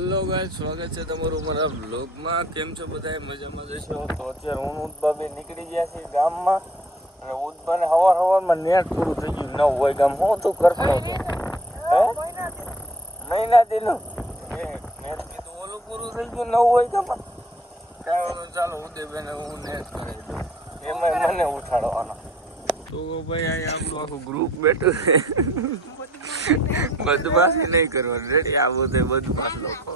Hello guys, સ્વાગત છે તમારું મારા વ્લોગમાં. કેમ છો બધા? મજામાં જશો? તો અત્યારે હું ઉદબાબે નીકળી ગયા છીએ ગામમાં. અને ઉદબાને હવારમાં નેટ પૂરું થઈ ગયું. 9 હોય ગામ. હું તું કરતો હતો મહિના દીનું નેટ કીધું ઓલું પૂરું થઈ ગયું 9 હોય ગામમાં. ચાલો ઉદયભાઈને હું નેટ કરાવી દઉં. એમાં મને ઉઠાડવાનો. તો ભાઈ અહીંયા આપણું આખું ગ્રુપ બેઠું છે. બદમાશી નહીં કરવાની. રેડી? આવું તો બદમાશ લોકો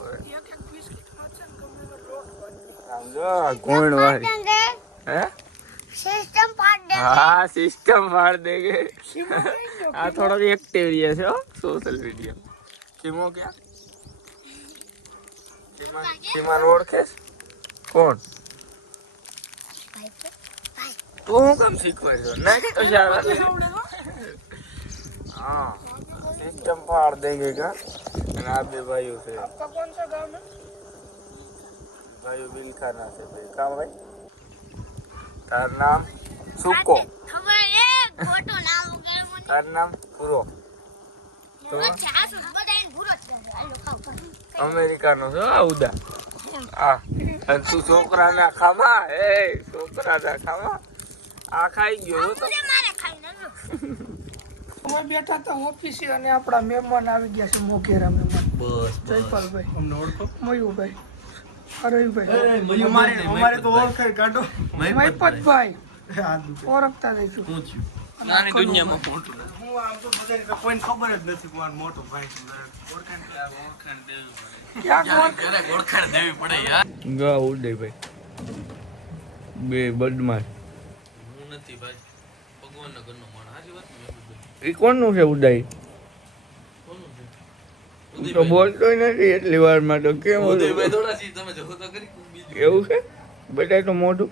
કોણ વાળી હે हाँ सिस्टम फाड़ देंगे. हाँ थोड़ा भी एक्टिव रही है सोशल मीडिया. सिमो क्या सीमा रोड के कौन तू हूँ कम सीखवा जो नहीं तो हाँ सिस्टम फाड़ देंगे का. आप भी भाइयों से आपका कौन सा गांव है? भाइयों बिल खाना से भाई काम भाई तार नाम सुको तार नाम पूरो तो अमेरिका नो जो उदा आ तू छोकरा ना खामा ए छोकरा ना खामा आ खाई गयो तो અમે બેઠા હતા ઓફિસે અને આપણા મહેમાન આવી ગયા છે. મોઘેરા મહેમાન બસ જયપાલભાઈ અમને ઓળખો. મયુભાઈ હરઈભાઈ અમારે તો ઓળખાય કાઢો. મહિપતભાઈ ઓળખતા રહીશું. નાની દુનિયામાં મોટું હું આમ તો બધાને કોઈને ખબર જ નથી કોણ મોટો ભાઈ છે. ઓળખાણ દેવી પડે યાર. ગા ઉડે ભાઈ બે બદમાશ હું નથી ભાઈ. ભગવાનના ઘરનો માણસ. આજી વાત એ કોણનું છે ઉડાઈ? તો બોલતો નથી એટલી વારમાં તો કેમ ઉદયભાઈ થોડા સી તમે જો તો કરી એવું છે બેટા તો મોઢું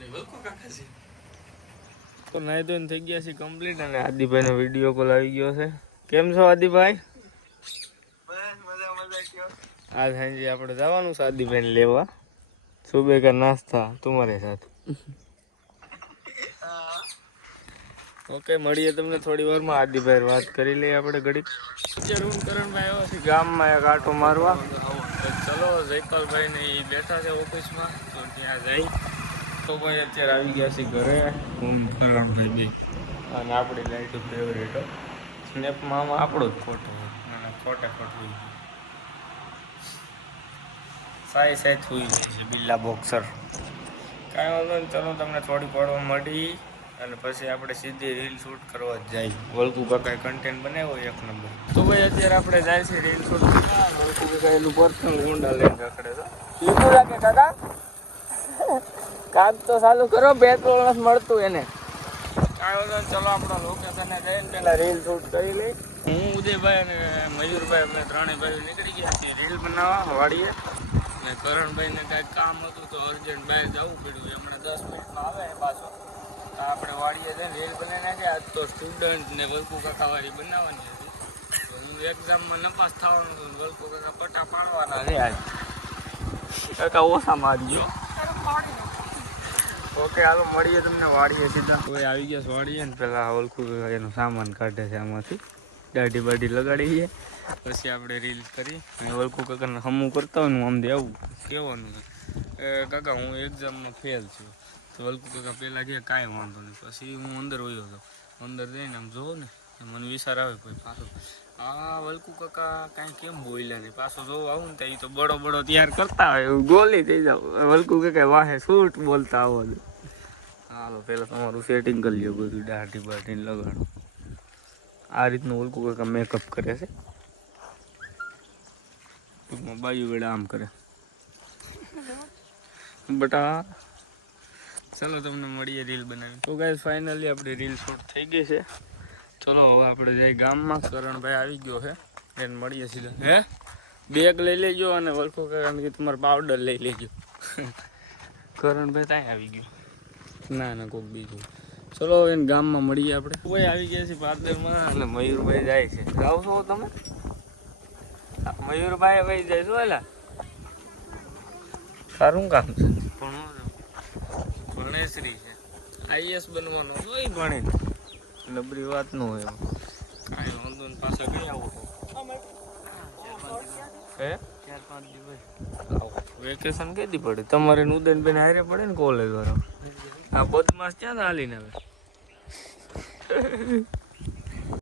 નહીં વલકો કાકા છે. તો નાઈ ધોઈને થઈ ગયા છે કમ્પ્લીટ અને આદિભાઈનો વિડીયો કોલ આવી ગયો છે. કેમ છો આદિભાઈ? બસ મજા કયો. આજ સાંજે આપણે જવાનું છે આદિભાઈને લેવા. સુબહ કા નાસ્તા તમારે સાથ. ઓકે મળીએ તમને થોડી વારમાં. આદિભાઈ વાત કરી લઈએ આપણે ઘડીક. અત્યારે હું કરણભાઈ આવ્યો છે ગામમાં એક આંટો મારવા. ચલો જયપાલભાઈ ને એ બેઠા છે ઓફિસમાં તો ત્યાં જઈ. તો ભાઈ અત્યારે આવી ગયા છે ઘરે હું કરણભાઈ બી અને આપણી લાઈટ ફેવરેટ સ્નેપમાં આપણો જ ફોટો અને ખોટે ખોટું સાઈ થઈ છે બિલ્લા બોક્સર. કાંઈ વાંધો નહીં. ચલો તમને થોડી પડવા મળી અને પછી આપણે સીધી રીલ શૂટ કરવા જ જાય. વલકુ કાકાએ કન્ટેન્ટ બનાવ્યો એક નંબર. તો ભાઈ અત્યારે આપણે જાય છે રીલ શૂટ. વલકુ કાકા એનું પર્સનલ ગુંડા લઈને રખડે છે. લીધું રાખે કાકા કામ તો ચાલુ કરો. પેટ્રોલ નથી મળતું એને. કાંઈ ચલો આપણા લોકેશને જઈને પેલા રીલ શૂટ કરી લઈ. હું ઉદયભાઈ અને મયુરભાઈ અમે ત્રણેય ભાઈઓ નીકળી ગયા છીએ રીલ બનાવવા વાડીએ. ને કરણભાઈને કાંઈક કામ હતું તો અર્જન્ટ બહાર જવું પડ્યું. હમણાં 10 મિનિટમાં આવે પાછો. આપણે વાડીએ જઈને રીલ બનાવી નાખીએ. આજ તો સ્ટુડન્ટ ને વલકુ કાકા વાળી બનાવવાની હતી. હું એક્ઝામમાં નપાસ થવાનું હતું. વલકુ કાકા પટ્ટા પાડવાના છે આજ. કાકા ઓછા મારી ઓકે હાલો મળીએ તમને વાડીએ સીધા. કોઈ આવી ગયા વાડીએ ને પેલા વલકુ કાકા એનો સામાન કાઢે છે આમાંથી. દાઢી બાઢી લગાડીએ પછી આપણે રીલ કરી અને વલકુ કાકાને હમું કરતા હોય ને આમ દે આવું કહેવાનું છે કાકા હું એક્ઝામમાં ફેલ છું. તો વલકુ કાકા પહેલાં કહે કાંઈ વાંધો નહીં. પછી હું અંદર વયો હતો. અંદર જઈને આમ જોઉં ને મને વિચાર આવે પછી પાછો આ વલકુ કાકા કાંઈ કેમ બોલ્યા નહીં. પાછો જોવા આવું ને તો એ તો બડો તૈયાર કરતા હોય એવું ગોલી થઈ જાવ. વલકુ કાકા વાહે શૂટ બોલતા આવો. હાલો પહેલાં તમારું સેટિંગ કરી લો બધું દાઢી બાઢીને લગાડો. આ રીતનું વલકુ કાકા મેકઅપ કરે છે. ટૂંકમાં બાજુ વેળા આમ કરે બટા. ચાલો તમને મળીએ રીલ બનાવી. તો ગાઈસ ફાઇનલી આપણી રીલ શૂટ થઈ ગઈ છે. ચલો હવે આપણે જઈએ ગામમાં. કરણભાઈ આવી ગયો છે એને મળીએ સીધા. હે બેગ લઈ લેજો અને વલકુ કાકાને કે તમારે પાવડર લઈ લેજો. કરણભાઈ ત્યાં આવી ગયો. ના કોઈક બીજું. ચલો એને ગામમાં મળીએ આપણે. ભાઈ આવી ગયા છે પાદરમાં અને મયુરભાઈ જાય છે. જાઓ છો તમે? મયુરભાઈ ભાઈ જાય છો એલા સારું કામ છે. ભણેશ્રી છે આઈએસ બનવાનો હોય ભણે નબળી વાત ન હોય. કાંઈ વાંધો ને પાછા કઈ આવું હે વેકેશન કેદી પડે તમારે ઉદયન બેન હારે પડે ને કોલેજ વાળા આ બદમાશ ક્યાં હાલીને આવે